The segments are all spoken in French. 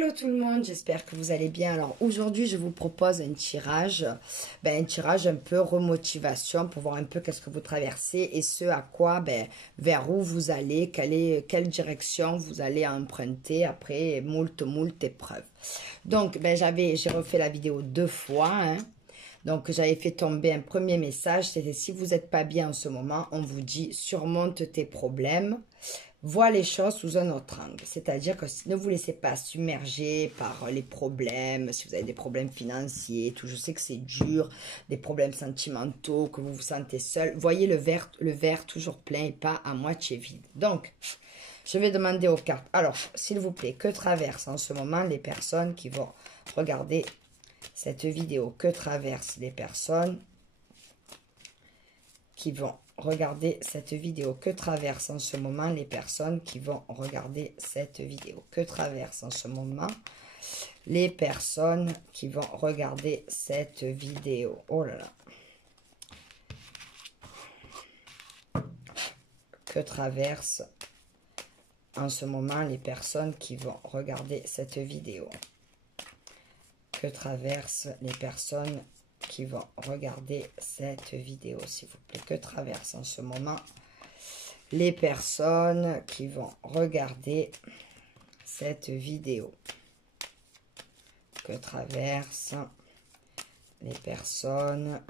Hello tout le monde, j'espère que vous allez bien. Alors aujourd'hui, je vous propose un tirage, un peu remotivation pour voir un peu qu'est-ce que vous traversez et ce à quoi, vers où vous allez, quelle direction vous allez emprunter après moult épreuves. Donc, j'ai refait la vidéo 2 fois, hein. Donc, j'avais fait tomber un premier message, c'était si vous n'êtes pas bien en ce moment, on vous dit surmonte tes problèmes. Vois les choses sous un autre angle. C'est-à-dire que ne vous laissez pas submerger par les problèmes, si vous avez des problèmes financiers, tout, je sais que c'est dur, des problèmes sentimentaux, que vous vous sentez seul. Voyez le verre toujours plein et pas à moitié vide. Donc, je vais demander aux cartes. Alors, s'il vous plaît, que traversent en ce moment les personnes qui vont regarder cette vidéo? Que traversent les personnes qui vont regarder cette vidéo? Que traversent en ce moment les personnes qui vont regarder cette vidéo? Que traversent en ce moment les personnes qui vont regarder cette vidéo? Oh là là. Que traversent en ce moment les personnes qui vont regarder cette vidéo? Que traversent les personnes qui vont regarder cette vidéo, s'il vous plaît? Que traversent en ce moment les personnes qui vont regarder cette vidéo? Que traversent les personnes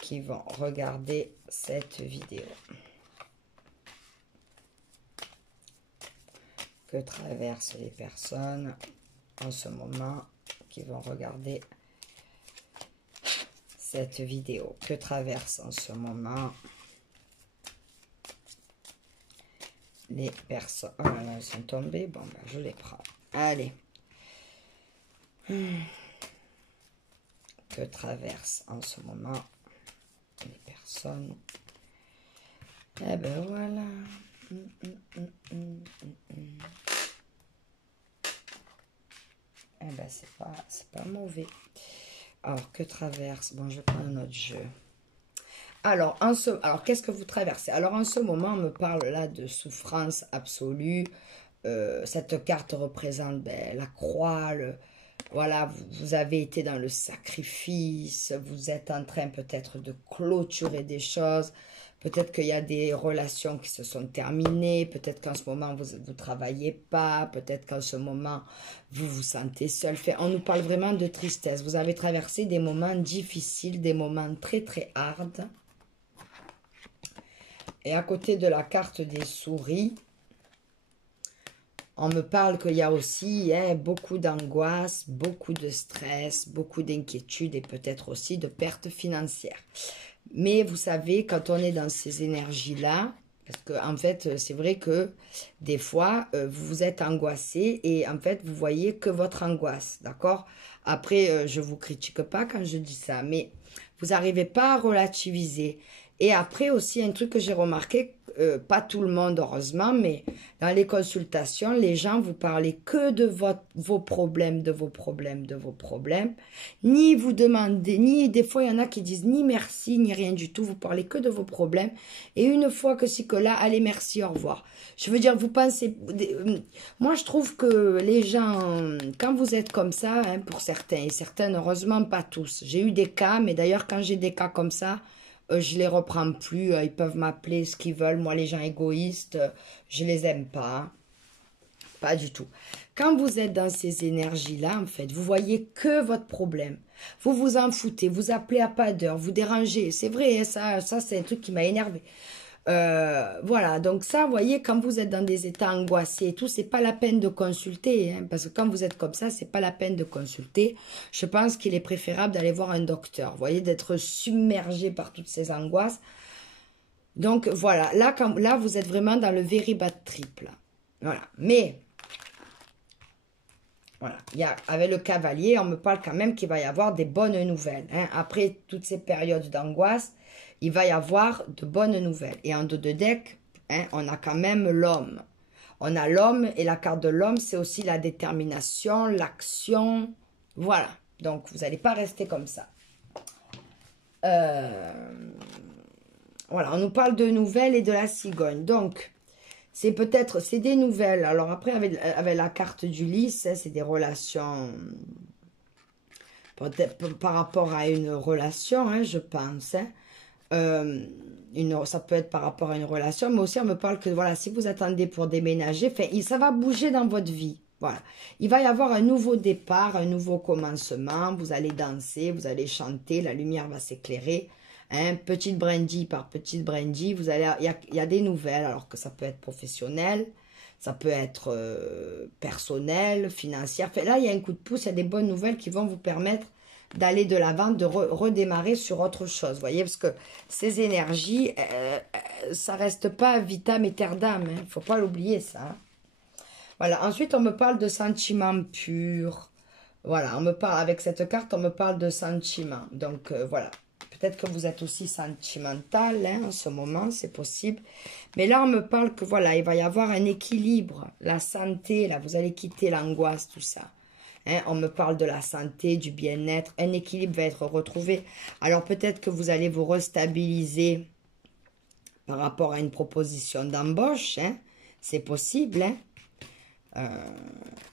qui vont regarder cette vidéo? Que traversent les personnes en ce moment qui vont regarder cette vidéo? Que traversent en ce moment les personnes? Oh là là, elles sont tombées. Bon, je les prends. Allez. Que traversent en ce moment les personnes? Eh ben voilà. Eh ben c'est pas mauvais. Alors, que traverse? Bon, je prends un autre jeu. Alors, qu'est-ce que vous traversez? Alors, en ce moment, on me parle là de souffrance absolue. Cette carte représente la croix. Voilà, vous avez été dans le sacrifice. Vous êtes en train peut-être de clôturer des choses. Peut-être qu'il y a des relations qui se sont terminées. Peut-être qu'en ce moment, vous ne travaillez pas. Peut-être qu'en ce moment, vous vous sentez seul. On nous parle vraiment de tristesse. Vous avez traversé des moments difficiles, des moments très, très hard. Et à côté de la carte des souris, on me parle qu'il y a aussi beaucoup d'angoisse, beaucoup de stress, beaucoup d'inquiétude et peut-être aussi de pertes financières. Mais vous savez, quand on est dans ces énergies-là, parce qu'en fait, c'est vrai que des fois, vous êtes angoissé et en fait, vous voyez que votre angoisse, d'accord? Après, je ne vous critique pas quand je dis ça, mais vous n'arrivez pas à relativiser. Et après aussi, un truc que j'ai remarqué, pas tout le monde heureusement, mais dans les consultations, les gens vous parlez que de vos problèmes, ni vous demandez, ni des fois il y en a qui disent ni merci, ni rien du tout, vous parlez que de vos problèmes, et une fois que c'est que là, allez merci, au revoir. Je veux dire, vous pensez, moi je trouve que les gens, quand vous êtes comme ça, hein, pour certains, et certains heureusement pas tous, j'ai eu des cas, mais d'ailleurs quand j'ai des cas comme ça, je les reprends plus, ils peuvent m'appeler ce qu'ils veulent. Moi, les gens égoïstes, je les aime pas. Pas du tout. Quand vous êtes dans ces énergies-là, en fait, vous voyez que votre problème. Vous vous en foutez, vous appelez à pas d'heure, vous dérangez. C'est vrai, hein, ça c'est un truc qui m'a énervé. Voilà, donc ça, vous voyez, quand vous êtes dans des états angoissés et tout, c'est pas la peine de consulter, hein, parce que quand vous êtes comme ça, c'est pas la peine de consulter. Je pense qu'il est préférable d'aller voir un docteur, vous voyez, d'être submergé par toutes ces angoisses. Donc voilà, là vous êtes vraiment dans le very bad trip, là. Voilà, mais voilà, avec le cavalier, on me parle quand même qu'il va y avoir des bonnes nouvelles, hein. Après toutes ces périodes d'angoisse, il va y avoir de bonnes nouvelles. Et en dos de deck, hein, on a quand même l'homme. On a l'homme et la carte de l'homme, c'est aussi la détermination, l'action. Voilà, donc vous n'allez pas rester comme ça. Voilà, on nous parle de nouvelles et de la cigogne. Donc, C'est peut-être, c'est des nouvelles. Alors après, avec la carte d'Ulysse, hein, c'est des relations, peut-être par rapport à une relation, hein, je pense. Hein. Ça peut être par rapport à une relation, mais aussi on me parle que voilà, si vous attendez pour déménager, ça va bouger dans votre vie. Voilà. Il va y avoir un nouveau départ, un nouveau commencement. Vous allez danser, vous allez chanter, la lumière va s'éclairer. Hein, petite brindille par petite brindille, il y a des nouvelles, alors que ça peut être professionnel, ça peut être personnel, financière. Là, il y a un coup de pouce, il y a des bonnes nouvelles qui vont vous permettre d'aller de l'avant, de redémarrer sur autre chose. Vous voyez, parce que ces énergies, ça reste pas vitam aeternam. Il ne faut pas l'oublier, ça. Hein. Voilà. Ensuite, on me parle de sentiments purs. Voilà, avec cette carte, on me parle de sentiments. Donc, voilà. Peut-être que vous êtes aussi sentimental hein, en ce moment, c'est possible. Mais là, on me parle que voilà, il va y avoir un équilibre. La santé, là, vous allez quitter l'angoisse, tout ça. Hein, on me parle de la santé, du bien-être. Un équilibre va être retrouvé. Alors peut-être que vous allez vous restabiliser par rapport à une proposition d'embauche. Hein. C'est possible. Hein.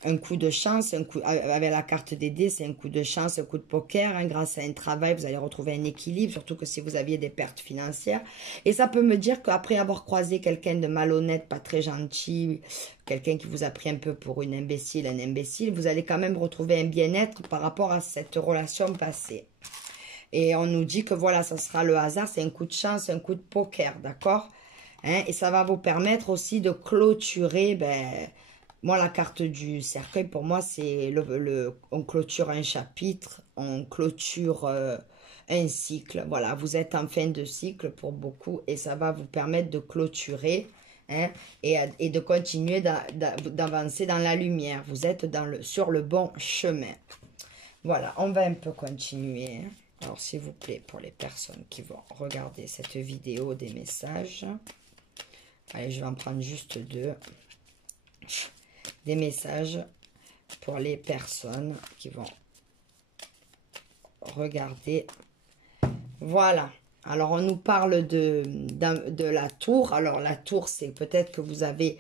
Un coup de chance, avec la carte des dés, c'est un coup de chance, un coup de poker. Hein, grâce à un travail, vous allez retrouver un équilibre, surtout que si vous aviez des pertes financières. Et ça peut me dire qu'après avoir croisé quelqu'un de malhonnête, pas très gentil, quelqu'un qui vous a pris un peu pour un imbécile, vous allez quand même retrouver un bien-être par rapport à cette relation passée. Et on nous dit que voilà, ça sera le hasard, c'est un coup de chance, un coup de poker, d'accord? Hein, et ça va vous permettre aussi de clôturer, moi, la carte du cercueil, pour moi, c'est on clôture un chapitre, on clôture un cycle. Voilà, vous êtes en fin de cycle pour beaucoup et ça va vous permettre de clôturer hein, et de continuer d'avancer dans la lumière. Vous êtes sur le bon chemin. Voilà, on va un peu continuer. Hein. Alors, s'il vous plaît, pour les personnes qui vont regarder cette vidéo des messages. Allez, je vais en prendre juste deux. Des messages pour les personnes qui vont regarder. Voilà. Alors, on nous parle de la tour. Alors, la tour, c'est peut-être que vous avez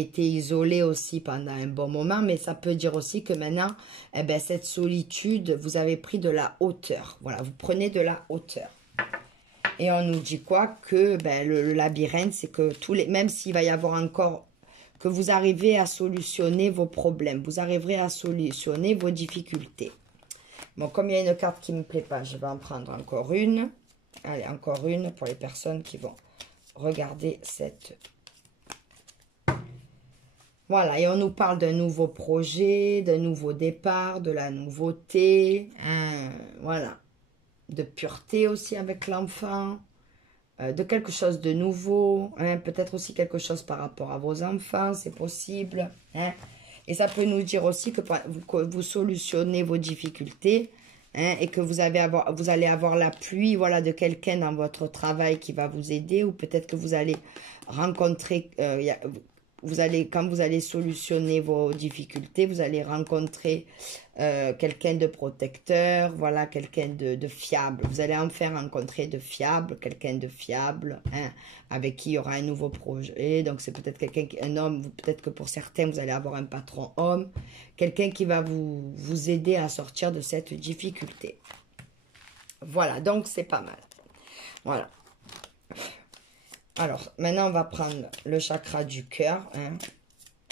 été isolé aussi pendant un bon moment, mais ça peut dire aussi que maintenant, eh ben, cette solitude, vous avez pris de la hauteur. Voilà, vous prenez de la hauteur. Et on nous dit quoi? Que le labyrinthe, c'est que même s'il va y avoir encore que vous arrivez à solutionner vos problèmes. Vous arriverez à solutionner vos difficultés. Bon, comme il y a une carte qui ne me plaît pas, je vais en prendre encore une. Allez, encore une pour les personnes qui vont regarder cette... Voilà, et on nous parle d'un nouveau projet, d'un nouveau départ, de la nouveauté. Hein, voilà, de pureté aussi avec l'enfant. De quelque chose de nouveau, hein, peut-être aussi quelque chose par rapport à vos enfants, c'est possible. Hein. Et ça peut nous dire aussi que vous solutionnez vos difficultés hein, et que vous allez avoir l'appui voilà, de quelqu'un dans votre travail qui va vous aider ou peut-être que vous allez rencontrer, quand vous allez solutionner vos difficultés, vous allez rencontrer quelqu'un de protecteur, voilà, quelqu'un de fiable. Vous allez enfin rencontrer de fiable, quelqu'un de fiable, hein, avec qui il y aura un nouveau projet. Donc, c'est peut-être un homme, peut-être que pour certains, vous allez avoir un patron homme, quelqu'un qui va vous aider à sortir de cette difficulté. Voilà, donc c'est pas mal. Voilà. Alors, maintenant, on va prendre le chakra du cœur. Hein.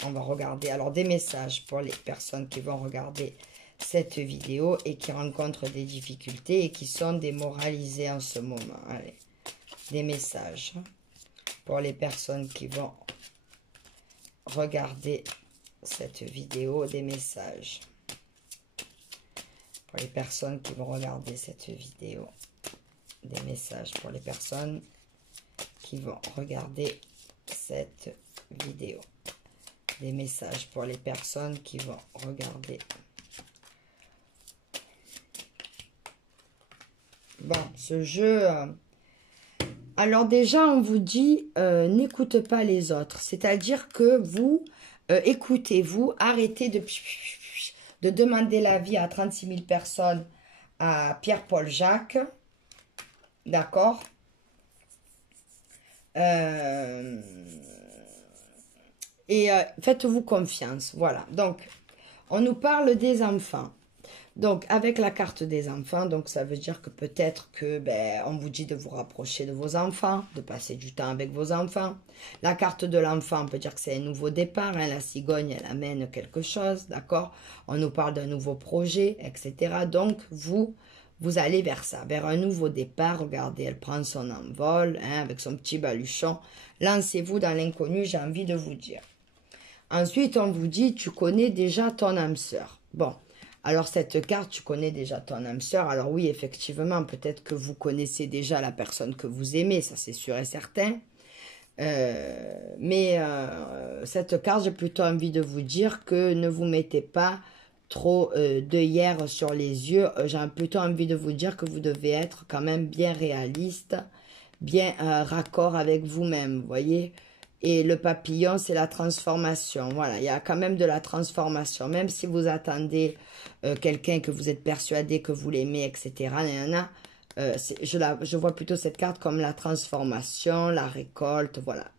On va regarder, alors, des messages pour les personnes qui vont regarder cette vidéo et qui rencontrent des difficultés et qui sont démoralisées en ce moment. Allez, des messages pour les personnes qui vont regarder cette vidéo, des messages. Pour les personnes qui vont regarder cette vidéo, des messages pour les personnes qui vont regarder cette vidéo. Des messages pour les personnes qui vont regarder. Bon, ce jeu... Alors déjà, on vous dit, n'écoute pas les autres. C'est-à-dire que vous, écoutez-vous, arrêtez de demander l'avis à 36 000 personnes, à Pierre-Paul Jacques. D'accord ? Euh, et faites-vous confiance. Voilà. Donc, on nous parle des enfants. Donc, avec la carte des enfants, donc ça veut dire que peut-être que ben, on vous dit de vous rapprocher de vos enfants, de passer du temps avec vos enfants. La carte de l'enfant, on peut dire que c'est un nouveau départ. Hein, la cigogne, elle amène quelque chose, d'accord? On nous parle d'un nouveau projet, etc. Donc, vous allez vers ça, vers un nouveau départ. Regardez, elle prend son envol, hein, avec son petit baluchon. Lancez-vous dans l'inconnu, j'ai envie de vous dire. Ensuite, on vous dit, tu connais déjà ton âme sœur. Bon, alors cette carte, tu connais déjà ton âme sœur. Alors oui, effectivement, peut-être que vous connaissez déjà la personne que vous aimez, ça c'est sûr et certain. Mais cette carte, j'ai plutôt envie de vous dire que ne vous mettez pas trop d'œillères sur les yeux. J'ai plutôt envie de vous dire que vous devez être quand même bien réaliste, bien raccord avec vous-même, vous voyez. Et le papillon, c'est la transformation. Voilà, il y a quand même de la transformation. Même si vous attendez quelqu'un que vous êtes persuadé que vous l'aimez, etc. Je vois plutôt cette carte comme la transformation, la récolte, voilà.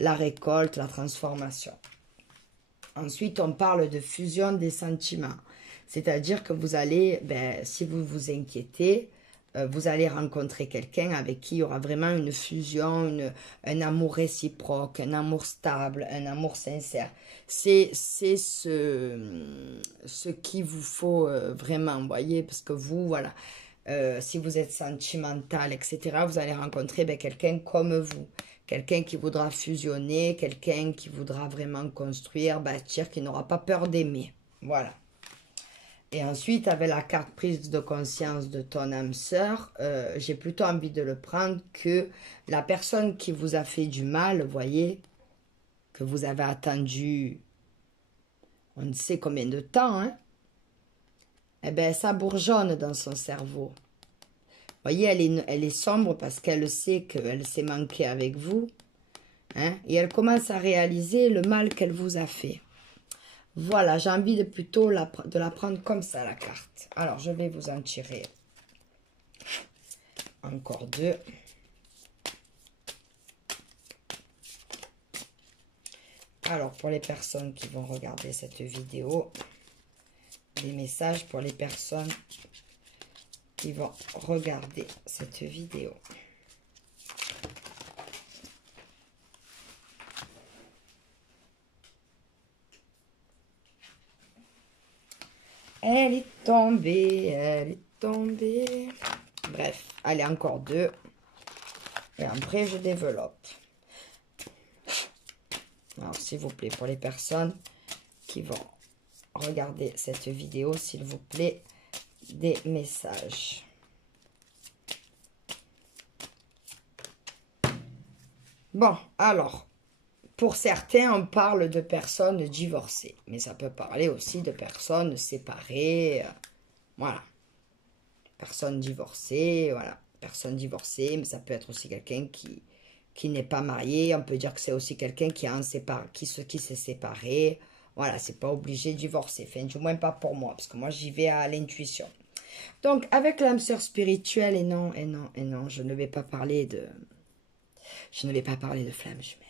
La récolte, la transformation. Ensuite, on parle de fusion des sentiments. C'est-à-dire que vous allez, si vous vous inquiétez, vous allez rencontrer quelqu'un avec qui il y aura vraiment une fusion, un amour réciproque, un amour stable, un amour sincère. C'est ce qu'il vous faut vraiment, vous voyez, parce que vous, voilà, si vous êtes sentimental, etc., vous allez rencontrer quelqu'un comme vous. Quelqu'un qui voudra fusionner, quelqu'un qui voudra vraiment construire, bâtir, qui n'aura pas peur d'aimer. Voilà. Et ensuite, avec la carte prise de conscience de ton âme sœur, j'ai plutôt envie de le prendre que la personne qui vous a fait du mal, vous voyez, que vous avez attendu on ne sait combien de temps, hein, eh bien, ça bourgeonne dans son cerveau. Vous voyez, elle est sombre parce qu'elle sait qu'elle s'est manquée avec vous. Hein, et elle commence à réaliser le mal qu'elle vous a fait. Voilà, j'ai envie de plutôt de la prendre comme ça, la carte. Alors, je vais vous en tirer encore deux. Alors, pour les personnes qui vont regarder cette vidéo, des messages pour les personnes qui vont regarder cette vidéo. Elle est tombée, elle est tombée. Bref, allez, encore deux. Et après, je développe. Alors, s'il vous plaît, pour les personnes qui vont regarder cette vidéo, s'il vous plaît, des messages. Bon, alors, pour certains, on parle de personnes divorcées. Mais ça peut parler aussi de personnes séparées. Voilà. Personnes divorcées, voilà. Personnes divorcées, mais ça peut être aussi quelqu'un qui n'est pas marié. On peut dire que c'est aussi quelqu'un qui s'est séparé. Voilà, c'est pas obligé de divorcer. Enfin, du moins pas pour moi, parce que moi, j'y vais à l'intuition. Donc, avec l'âme sœur spirituelle, et non, je ne vais pas parler de... Je ne vais pas parler de flamme jumelle.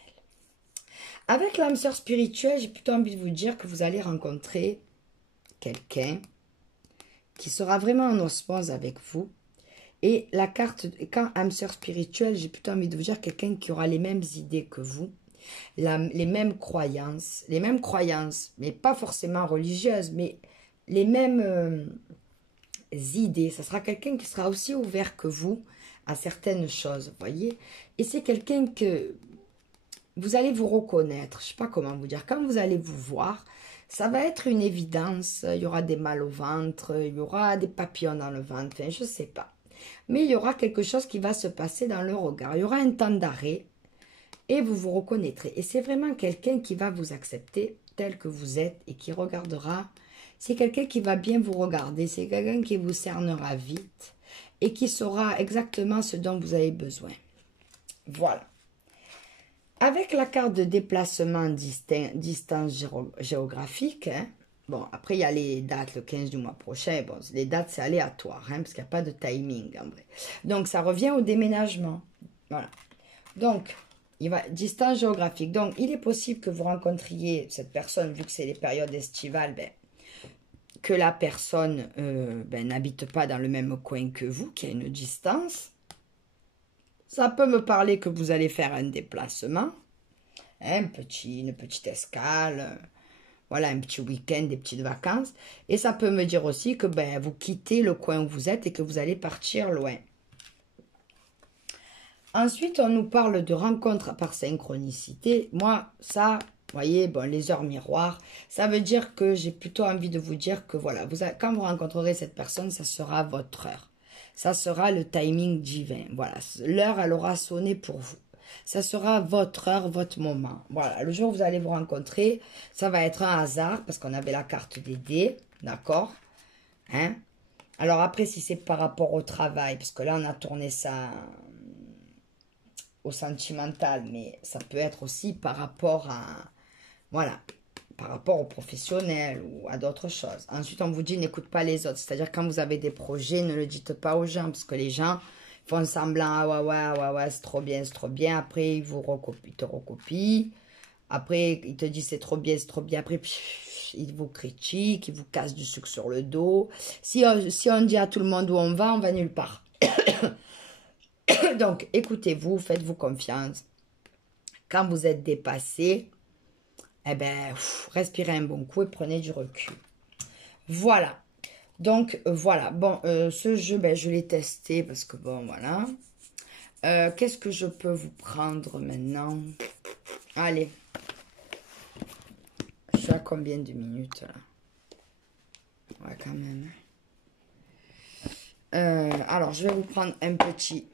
Avec l'âme sœur spirituelle, j'ai plutôt envie de vous dire que vous allez rencontrer quelqu'un qui sera vraiment en osmose avec vous. Et la carte, quand âme sœur spirituelle, j'ai plutôt envie de vous dire quelqu'un qui aura les mêmes idées que vous, les mêmes croyances, mais pas forcément religieuses, mais les mêmes idées. Ça sera quelqu'un qui sera aussi ouvert que vous à certaines choses, vous voyez. Et c'est quelqu'un que vous allez vous reconnaître. Je ne sais pas comment vous dire. Quand vous allez vous voir, ça va être une évidence. Il y aura des mal au ventre, il y aura des papillons dans le ventre, enfin, je ne sais pas. Mais il y aura quelque chose qui va se passer dans le regard. Il y aura un temps d'arrêt et vous vous reconnaîtrez. Et c'est vraiment quelqu'un qui va vous accepter tel que vous êtes et qui regardera. C'est quelqu'un qui va bien vous regarder. C'est quelqu'un qui vous cernera vite et qui saura exactement ce dont vous avez besoin. Voilà. Avec la carte de déplacement distance géographique, hein, bon, après il y a les dates, le 15 du mois prochain, bon, les dates c'est aléatoire, hein, parce qu'il n'y a pas de timing en vrai. Donc ça revient au déménagement, voilà. Donc, distance géographique. Donc, il est possible que vous rencontriez cette personne, vu que c'est les périodes estivales, ben, que la personne ben, n'habite pas dans le même coin que vous, qu'il y a une distance. Ça peut me parler que vous allez faire un déplacement, hein, une petite escale, voilà, un petit week-end, des petites vacances. Et ça peut me dire aussi que ben, vous quittez le coin où vous êtes et que vous allez partir loin. Ensuite, on nous parle de rencontres par synchronicité. Moi, ça, vous voyez, bon, les heures miroirs, ça veut dire que j'ai plutôt envie de vous dire que voilà, quand vous rencontrerez cette personne, ça sera votre heure. Ça sera le timing divin. Voilà, l'heure, elle aura sonné pour vous. Ça sera votre heure, votre moment. Voilà, le jour où vous allez vous rencontrer, ça va être un hasard parce qu'on avait la carte des dés, d'accord, hein? Alors après, si c'est par rapport au travail, parce que là, on a tourné ça au sentimental, mais ça peut être aussi par rapport à, voilà, par rapport au professionnel ou à d'autres choses. Ensuite, on vous dit n'écoute pas les autres. C'est-à-dire quand vous avez des projets, ne le dites pas aux gens, parce que les gens font semblant, ah ouais, c'est trop bien, c'est trop bien. Après, ils te recopient. Après, ils te disent c'est trop bien, c'est trop bien. Après, ils vous critiquent, ils vous cassent du sucre sur le dos. Si on dit à tout le monde où on va nulle part. Donc, écoutez-vous, faites-vous confiance. Quand vous êtes dépassé, eh ben, respirez un bon coup et prenez du recul. Voilà. Donc, voilà. Bon, ce jeu, ben, je l'ai testé parce que, bon, voilà. Qu'est-ce que je peux vous prendre maintenant? Allez. Je suis à combien de minutes, là? Ouais, quand même. Alors, je vais vous prendre un petit...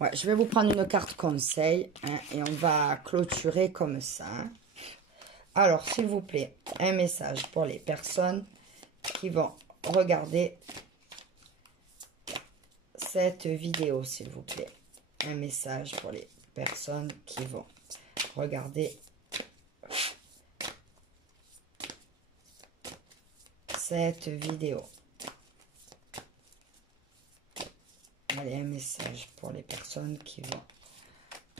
ouais, je vais vous prendre une carte conseil, hein, et on va clôturer comme ça. Alors, s'il vous plaît, un message pour les personnes qui vont regarder cette vidéo, s'il vous plaît. Un message pour les personnes qui vont regarder cette vidéo. Allez, un message pour les personnes qui vont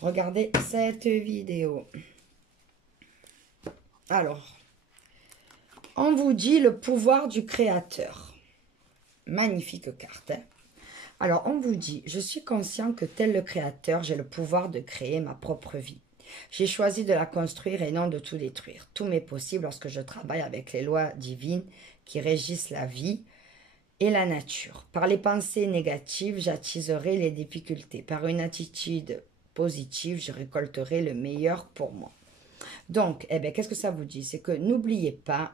regarder cette vidéo. Alors, on vous dit le pouvoir du créateur. Magnifique carte, hein? Alors, on vous dit, je suis conscient que tel le créateur, j'ai le pouvoir de créer ma propre vie. J'ai choisi de la construire et non de tout détruire. Tout m'est possible lorsque je travaille avec les lois divines qui régissent la vie et la nature. Par les pensées négatives, j'attiserai les difficultés. Par une attitude positive, je récolterai le meilleur pour moi. Donc, eh bien, qu'est-ce que ça vous dit? C'est que n'oubliez pas,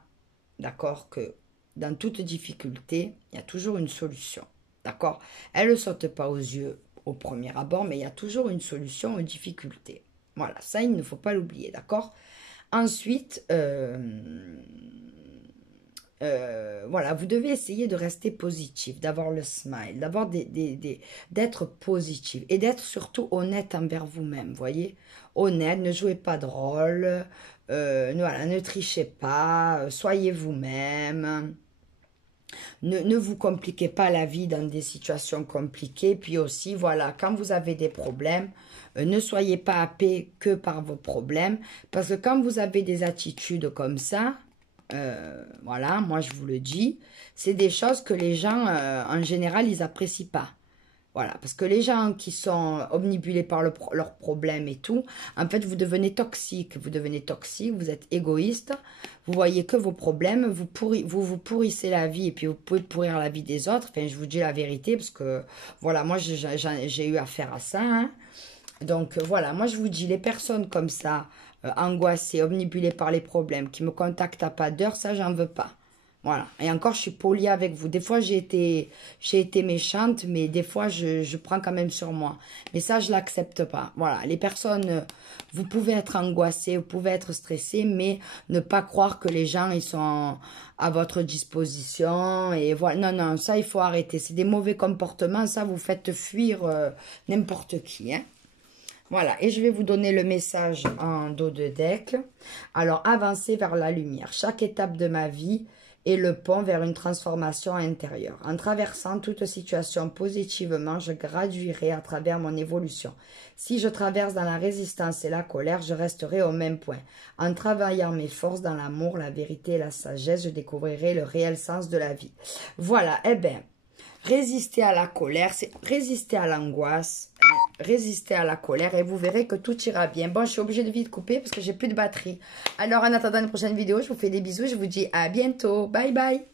d'accord, que dans toute difficulté, il y a toujours une solution. D'accord? Elle ne saute pas aux yeux au premier abord, mais il y a toujours une solution aux difficultés. Voilà, ça, il ne faut pas l'oublier, d'accord? Ensuite, voilà, vous devez essayer de rester positif, d'avoir le smile, d'avoir d'être positif et d'être surtout honnête envers vous-même, voyez? Honnête, ne jouez pas de rôle, voilà, ne trichez pas, soyez vous-même. Ne vous compliquez pas la vie dans des situations compliquées. Puis aussi, voilà, quand vous avez des problèmes, ne soyez pas happé que par vos problèmes. Parce que quand vous avez des attitudes comme ça, voilà, moi je vous le dis, c'est des choses que les gens, en général, ils n'apprécient pas. Voilà, parce que les gens qui sont omnibulés par leurs problèmes et tout, en fait, vous devenez toxique. Vous devenez toxique, vous êtes égoïste, vous voyez que vos problèmes, vous pourrissez la vie et puis vous pouvez pourrir la vie des autres. Enfin, je vous dis la vérité parce que, voilà, moi, j'ai eu affaire à ça, hein. Donc, voilà, moi, je vous dis, les personnes comme ça, angoissées, omnibulées par les problèmes, qui me contactent à pas d'heure, ça, j'en veux pas. Voilà. Et encore, je suis polie avec vous. Des fois, j'ai été méchante, mais des fois, je prends quand même sur moi. Mais ça, je l'accepte pas. Voilà. Les personnes, vous pouvez être angoissées, vous pouvez être stressées, mais ne pas croire que les gens, ils sont à votre disposition. Et voilà. Non, non, ça, il faut arrêter. C'est des mauvais comportements. Ça, vous faites fuir n'importe qui, hein. Voilà, et je vais vous donner le message en dos de deck. Alors, avancez vers la lumière. Chaque étape de ma vie et le pont vers une transformation intérieure. En traversant toute situation positivement, je graduerai à travers mon évolution. Si je traverse dans la résistance et la colère, je resterai au même point. En travaillant mes forces dans l'amour, la vérité et la sagesse, je découvrirai le réel sens de la vie. Voilà, eh bien, résister à la colère, c'est résister à l'angoisse, résister à la colère et vous verrez que tout ira bien. Bon, je suis obligée de vite couper parce que j'ai plus de batterie. Alors, en attendant une prochaine vidéo, je vous fais des bisous, je vous dis à bientôt. Bye bye.